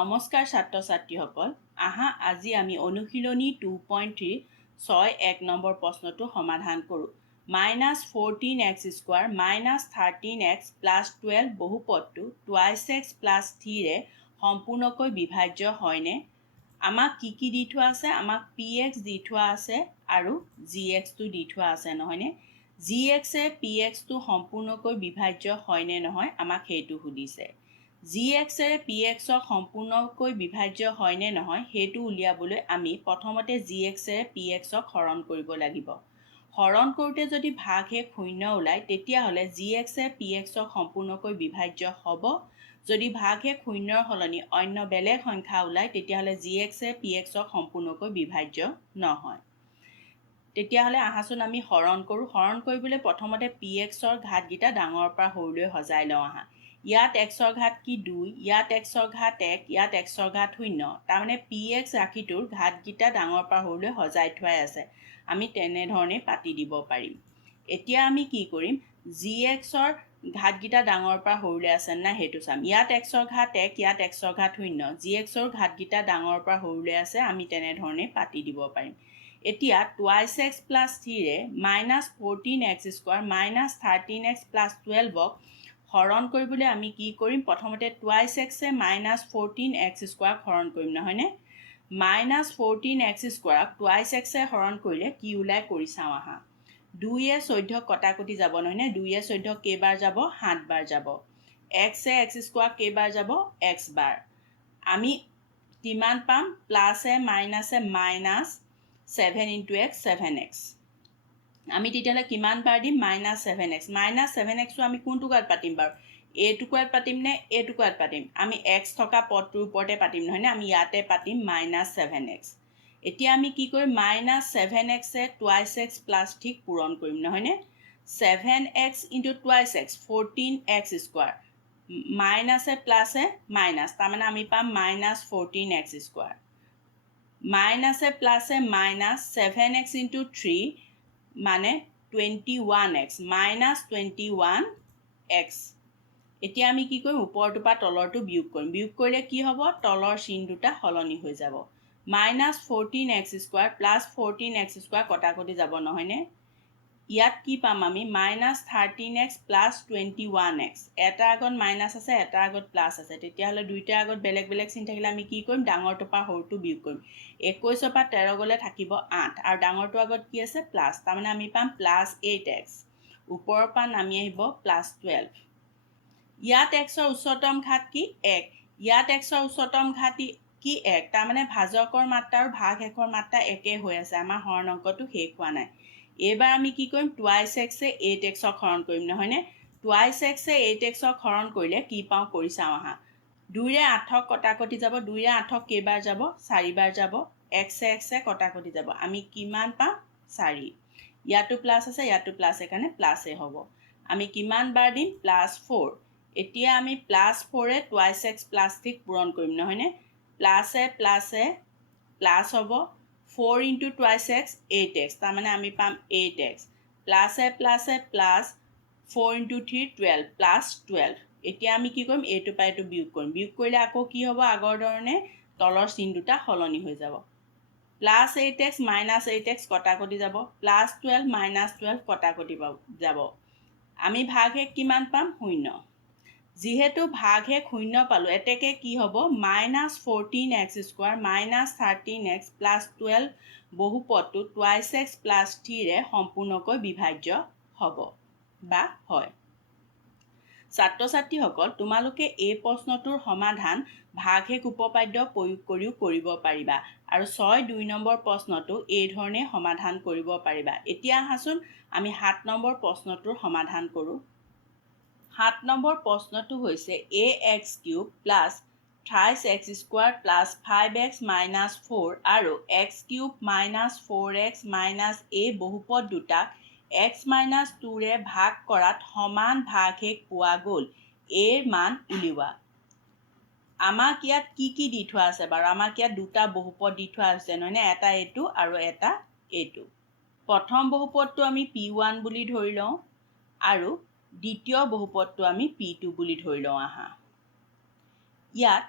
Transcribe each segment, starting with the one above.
নমস্কাৰ ছাত্ৰ ছাত্ৰীসকল, আহা আজি আমি অনুশীলনী 2.3 6 নম্বৰ প্ৰশ্নটো সমাধান কৰোঁ। -14x² -13x + 12 বহুপদটো 2x + 3 সম্পূৰ্ণকৈ বিভাজ্য হয়নে? আমাক কি দি থোৱা আছে? আমাক px দি থোৱা আছে আৰু gxটো দি থোৱা আছে নহয়নে? gxে pxটো সম্পূৰ্ণকৈ বিভাজ্য হয়নে নহয় আমাক সেইটো সুধিছে। gxৰে pxক সম্পূৰ্ণকৈ বিভাজ্য হয়নে নহয় সেইটো উলিয়াবলৈ আমি প্ৰথমতে gxৰে pxক হৰণ কৰিব লাগিব। হৰণ কৰোঁতে যদি ভাগশেষ 0 ওলায় তেতিয়াহ'লে gxে pxক সম্পূৰ্ণকৈ বিভাজ্য হ'ব। যদি ভাগশেষ 0ৰ সলনি অন্য বেলেগ সংখ্যা ওলায় তেতিয়াহ'লে gxে pxক সম্পূৰ্ণকৈ বিভাজ্য নহয়। তেতিয়াহ'লে আহাচোন আমি হৰণ কৰোঁ। হৰণ কৰিবলৈ প্ৰথমতে pxৰ ঘাতকেইটা ডাঙৰৰ পৰা সৰুলৈ সজাই লওঁ আহা। ইয়াত xৰ ঘাত কি 2, ইয়াত xৰ ঘাত 1, ইয়াত xৰ ঘাত 0। তাৰমানে px ৰাশিটোৰ ঘাতকেইটা ডাঙৰৰ পৰা সৰুলৈ সজাই থোৱাই আছে। আমি তেনেধৰণে পাতি দিব পাৰিম। এতিয়া আমি কি কৰিম? gxৰ ঘাতকেইটা ডাঙৰৰ পৰা সৰুলৈ আছে নাই সেইটো চাম। ইয়াত xৰ ঘাত 1, ইয়াত xৰ ঘাত 0। gxৰ ঘাতকেইটা ডাঙৰৰ পৰা সৰুলৈ আছে, আমি তেনেধৰণে পাতি দিব পাৰিম। এতিয়া 2x + 3 -14x² -13x + 12ক হৰণ কৰিবলৈ আমি কি কৰিম? প্ৰথমতে 2xে -14x² হৰণ কৰিম নহয়নে? -14x² 2xে হৰণ কৰিলে কি ওলাই কৰি চাওঁ আহা। 2য়ে 14 কটাকটি যাব নহয়নে? 2য়ে 14 কেইবাৰ যাব? 7 বাৰ যাব। xে x² কেইবাৰ যাব? x বাৰ। আমি কিমান পাম? প্লাছে মাইনাছে -7 × x 7x। আমি তেতিয়াহ'লে কিমান বাৰ দিম? -7x। -7xটো আমি কোন টুকুৰাত পাতিম বাৰু? a টুকুৰাত পাতিম নে a টুকুৰাত পাতিম? আমি x থকা পদটোৰ ওপৰতে পাতিম নহয়নে? আমি ইয়াতে পাতিম -7x। এতিয়া আমি কি কৰিম? -7xে 2x + 3 পূৰণ কৰিম নহয়নে? 7x × 2x 14x²। মাইনাছে প্লাছে মাইনাছ, তাৰমানে আমি পাম -14x²। মাইনাছে প্লাছে মাইনাছ 7x × 3 মানে 21x -21x। এতিয়া আমি কি কৰিম? ওপৰটোৰ পৰা তলৰটো বিয়োগ কৰিম। বিয়োগ কৰিলে কি হ'ব? তলৰ চিন দুটা সলনি হৈ যাব। -14x² + 14x² কটাকটি যাব নহয়নে? ইয়াত কি পাম আমি? -13x + 21x। এটাৰ আগত মাইনাছ আছে, এটাৰ আগত প্লাছ আছে। তেতিয়াহ'লে দুইটাৰ আগত বেলেগ বেলেগ চিন থাকিলে আমি কি কৰিম? ডাঙৰটোৰ পৰা সৰুটো বিয়োগ কৰিম। 21ৰ পৰা 13 গ'লে থাকিব 8 আৰু ডাঙৰটোৰ আগত কি আছে? প্লাছ। তাৰমানে আমি পাম +8x। ওপৰৰ পৰা নামি আহিব +12। ইয়াত xৰ উচ্চতম ঘাত কি? 1। ইয়াত xৰ উচ্চতম ঘাত কি? 1। তাৰমানে ভাজকৰ মাত্ৰা আৰু ভাগশেষৰ মাত্ৰা একে হৈ আছে। আমাৰ হৰণ অংকটো শেষ হোৱা নাই। এইবাৰ আমি কি কৰিম? 2xে 8xক হৰণ কৰিম নহয়নে? 2xে 8xক হৰণ কৰিলে কি পাওঁ কৰি চাওঁ আহা। 2ৰে 8ক কটাকটি যাব। 2ৰে 8ক কেইবাৰ যাব? 4 বাৰ যাব। xে কটাকটি যাব। আমি কিমান পাম? 4। ইয়াতো প্লাছ আছে, ইয়াতো প্লাছ, সেইকাৰণে প্লাছে হ'ব। আমি কিমান বাৰ দিম? +4। এতিয়া আমি +4ৰে 2x + 3 পূৰণ কৰিম নহয়নে? প্লাছে প্লাছে প্লাছ হ'ব। 4 × 2x 8x, তাৰমানে আমি পাম 8x। প্লাছে প্লাছে প্লাছ 4 × 3 12 +12। এতিয়া আমি কি কৰিম? এইটোৰ পৰা এইটো বিয়োগ কৰিম। বিয়োগ কৰিলে আকৌ কি হ'ব? আগৰ ধৰণে তলৰ চিন দুটা সলনি হৈ যাব। +8x -8x কটাকটি যাব। +12 -12 কটাকটি যাব। আমি ভাগশেষ কিমান পাম? 0। যিহেতু ভাগশেষ 0 পালোঁ, এতেকে কি হ'ব? -14x² -13x + 12 বহুপদটো 2x + 3 সম্পূৰ্ণকৈ বিভাজ্য হ'ব বা হয়। ছাত্ৰ ছাত্ৰীসকল, তোমালোকে এই প্ৰশ্নটোৰ সমাধান ভাগশেষ উপপাদ্য প্ৰয়োগ কৰিও কৰিব পাৰিবা আৰু 6-2 নম্বৰ প্ৰশ্নটো এই ধৰণে সমাধান কৰিব পাৰিবা। এতিয়া আহাচোন আমি 7 নম্বৰ প্ৰশ্নটোৰ সমাধান কৰোঁ। 7 নম্বৰ প্ৰশ্নটো হৈছে ax³ + 28x² + 5x - 4 আৰু x³ - 4x - a বহুপদ দুটাক x - 2ৰে ভাগ কৰাত সমান ভাগশেষ পোৱা গ'ল। এৰ মান উলিওৱা। আমাক ইয়াত কি দি থোৱা আছে বাৰু? আমাক ইয়াত দুটা বহুপদ দি থোৱা হৈছে নহয়নে? এটা এইটো আৰু এটা এইটো। প্ৰথম বহুপদটো আমি p1 বুলি ধৰি লওঁ আৰু দ্বিতীয় বহুপদটো আমি p2 বুলি ধৰি লওঁ আহা। ইয়াত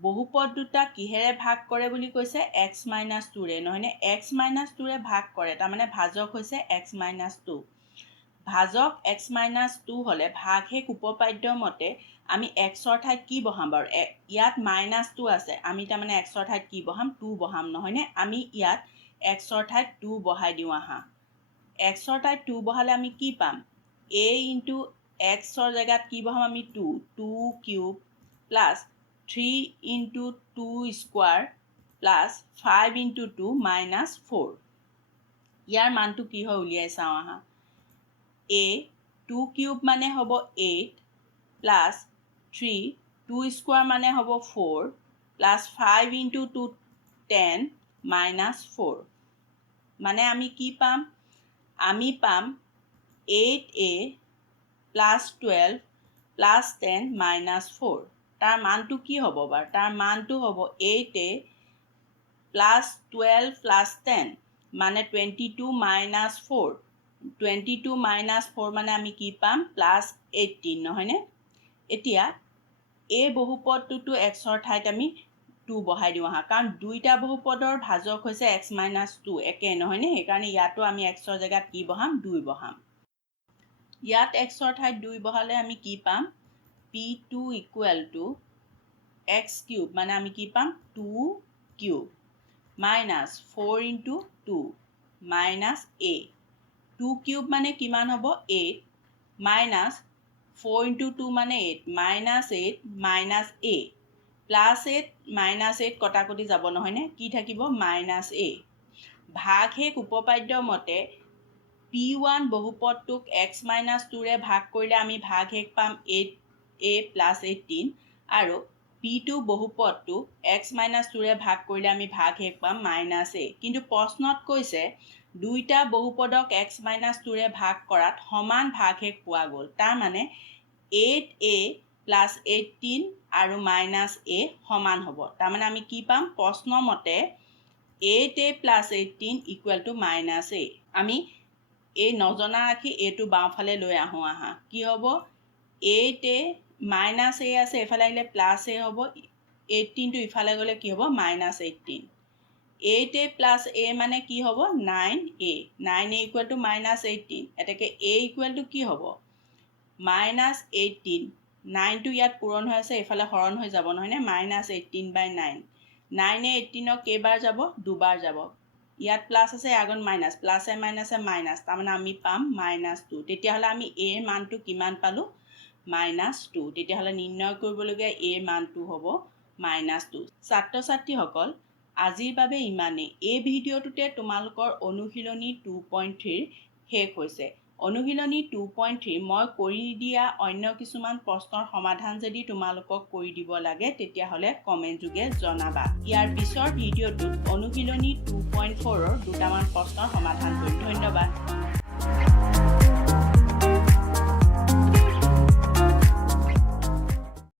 বহুপদ দুটা কিহেৰে ভাগ কৰে বুলি কৈছে x - 2 ৰে নহয়নে x - 2 ৰে ভাগ কৰে তাৰমানে ভাজক হৈছে x - 2 ভাজক x - 2 হ'লে ভাগশেষ উপপাদ্য মতে আমি x ৰ ঠাইত কি বহাম বাৰু ইয়াত -2 আছে আমি তাৰমানে x ৰ ঠাইত কি বহাম 2 বহাম নহয়নে আমি ইয়াত x ৰ ঠাইত 2 বহাই দিওঁ আহা x ৰ ঠাইত 2 বহালে আমি কি পাম a * x ৰ জেগাত কি বহাম আমি 2 কিউব প্লাস 3 * 2 স্কোয়াৰ প্লাস 5 * 2 - 4 ইয়াৰ মানটো কি হয় উলিয়াই চাওঁ আহা a 2 কিউব মানে হ'ব 8 প্লাস 3 2 স্কোয়ার মানে হ'ব 4 প্লাস 5 * 2 10 - 4 মানে আমি কি পাম আমি পাম 8a প্লাস 12 প্লাস 10 - 4 তাৰ মানটো কি হ'ব বাৰু তাৰ মানটো হ'ব 8a প্লাস 12 প্লাস 10 মানে 22 - 4 22 - 4 মানে আমি কি পাম প্লাস 18 নহয়নে এতিয়া এই বহুপদটোতো x ৰ ঠাইত আমি 2 বহাই দিওঁ আহা কাৰণ দুইটা বহুপদৰ ভাজক হৈছে x - 2 একে নহয়নে সেইকাৰণে ইয়াতো আমি x ৰ জেগাত কি বহাম 2 বহাম ইয়াত x ৰ ঠাইত 2 বহালে আমি কি পাম p2 = x কিউব মানে আমি কি পাম 2 cube minus 4 * 2 minus a 2 cube মানে কিমান হ'ব 8 minus 4 * 2 মানে 8 minus 8 minus a plus 8 minus 8 কটাকটি যাব নহয়নে কি থাকিব minus a ভাগশেষ উপপাদ্য মতে p1 বহুপদটোক x - 2 ৰে ভাগ কৰিলে আমি ভাগশেষ পাম 8a plus 18 আৰু p2 বহুপদটো x - 2 ৰে ভাগ কৰিলে আমি ভাগশেষ পাম -a কিন্তু প্ৰশ্নত কৈছে দুইটা বহুপদক x - 2 ৰে ভাগ কৰাত সমান ভাগশেষ পোৱা গ'ল তাৰ মানে 8a plus 18 আৰু -a সমান হ'ব তাৰ মানে আমি কি পাম প্ৰশ্ন মতে 8a plus 18 = -a আমি এই নজনা ৰাখি এটো বাওঁফালে লৈ আহোঁ আহা কি হ'ব 8a -a আছে এফালে আহিলে +a হ'ব 18 টো ইফালে গ'লে কি হ'ব -18 8a plus a মানে কি হ'ব 9a 9a = -18 এতেকে a = কি হ'ব -18 9 টো ইয়াত পূৰণ হৈ আছে এফালে হৰণ হৈ যাব নহয়নে -18/9 9 এ 18 কেইবাৰ যাব দুবাৰ যাব ইয়াত প্লাস আছে আগত মাইনাস প্লাসে মাইনাসে মাইনাস তাৰমানে আমি পাম -2 তেতিয়াহ'লে আমি a ৰ মানটো কিমান পালো -2 তেতিয়াহ'লে নিৰ্ণয় কৰিবলগীয়া a ৰ মানটো হ'ব -2 ছাত্ৰ ছাত্ৰীসকল আজিৰ বাবে ইমানেই এই ভিডিঅ'টোতে তোমালোকৰ অনুশীলনী 2.3 শেষ হৈছে অনুশীলনী 2.3 মই কৰি দিয়া অন্য কিছুমান প্ৰশ্নৰ সমাধান যদি তোমালোকক কৰি দিব লাগে তেতিয়াহ'লে কমেন্ট যোগে জনাবা ইয়াৰ পিছৰ ভিডিঅ'টোত অনুশীলনী 2.4 ৰ দুটামান প্ৰশ্নৰ সমাধান কৰিম ধন্যবাদ